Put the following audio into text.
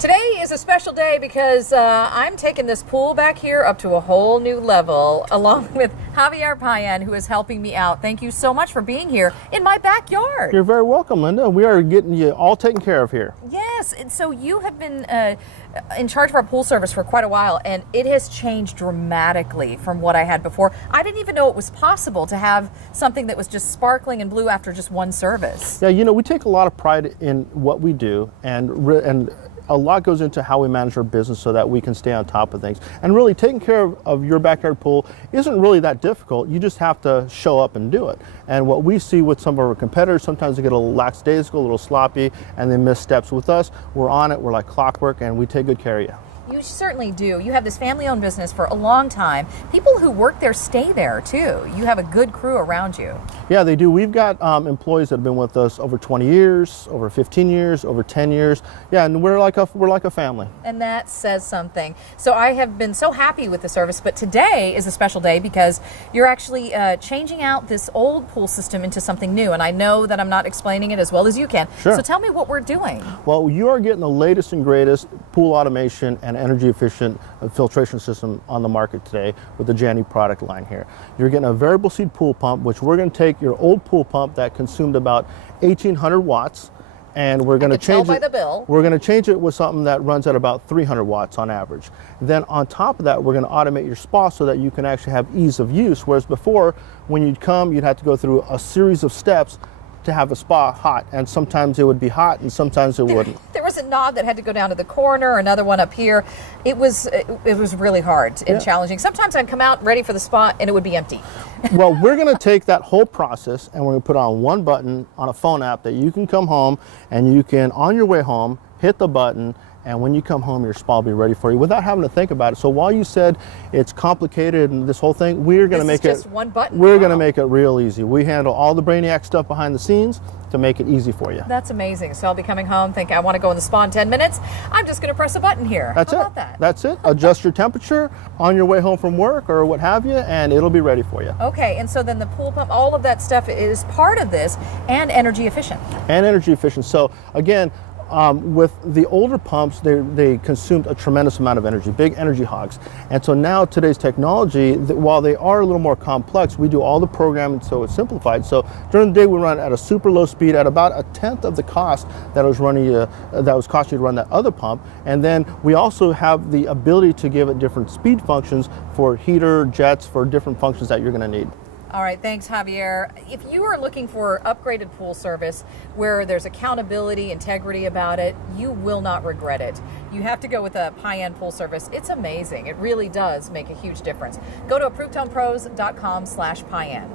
Today is a special day because I'm taking this pool back here up to a whole new level, along with Javier Payan, who is helping me out. Thank you so much for being here in my backyard. You're very welcome, Linda. We are getting you all taken care of here. Yes, and so you have been in charge of our pool service for quite a while, and it has changed dramatically from what I had before. I didn't even know it was possible to have something that was just sparkling and blue after just one service. Yeah, you know, we take a lot of pride in what we do, and a lot goes into how we manage our business so that we can stay on top of things. And really, taking care of your backyard pool isn't really that difficult. You just have to show up and do it. And what we see with some of our competitors, sometimes they get a little lackadaisical, a little sloppy, and they miss steps. With us, we're on it, we're like clockwork, and we take good care of you. You certainly do. You have this family-owned business for a long time. People who work there stay there, too. You have a good crew around you. Yeah, they do. We've got employees that have been with us over 20 years, over 15 years, over 10 years. Yeah, and we're like a family. And that says something. So I have been so happy with the service, but today is a special day because you're actually changing out this old pool system into something new. And I know that I'm not explaining it as well as you can. Sure. So tell me what we're doing. Well, you are getting the latest and greatest pool automation and energy efficient filtration system on the market today with the Janny product line here. You're getting a variable speed pool pump, which we're going to take your old pool pump that consumed about 1,800 watts, and we're going to change it. By the bill. We're going to change it with something that runs at about 300 watts on average. Then on top of that, we're going to automate your spa so that you can actually have ease of use. Whereas before, when you'd come, you'd have to go through a series of steps to have a spa hot, and sometimes it would be hot and sometimes it wouldn't. There was a knob that had to go down to the corner, another one up here. It was really hard and challenging. Sometimes I'd come out ready for the spa and it would be empty. Well, we're going to take that whole process and we're going to put on one button on a phone app that you can come home and you can, on your way home, hit the button, and when you come home, your spa will be ready for you without having to think about it. So while you said it's complicated and this whole thing, we're going to make it just one button. We're going to make it real easy. We handle all the brainiac stuff behind the scenes to make it easy for you. That's amazing. So I'll be coming home thinking I want to go in the spa in 10 minutes. I'm just going to press a button here. That's How it. about that? That's it. Adjust your temperature on your way home from work or what have you, and it'll be ready for you. Okay, and so then the pool pump, all of that stuff is part of this and energy efficient. And energy efficient. So again, with the older pumps, they consumed a tremendous amount of energy, big energy hogs. And so now today's technology, while they are a little more complex, we do all the programming so it's simplified. So during the day we run at a super low speed at about a tenth of the cost that was costing you to run that other pump. And then we also have the ability to give it different speed functions for heater, jets, for different functions that you're going to need. All right, thanks, Javier. If you are looking for upgraded pool service where there's accountability, integrity about it, you will not regret it. You have to go with a Payan Pool Service. It's amazing. It really does make a huge difference. Go to ApprovedHomePros.com/Payan.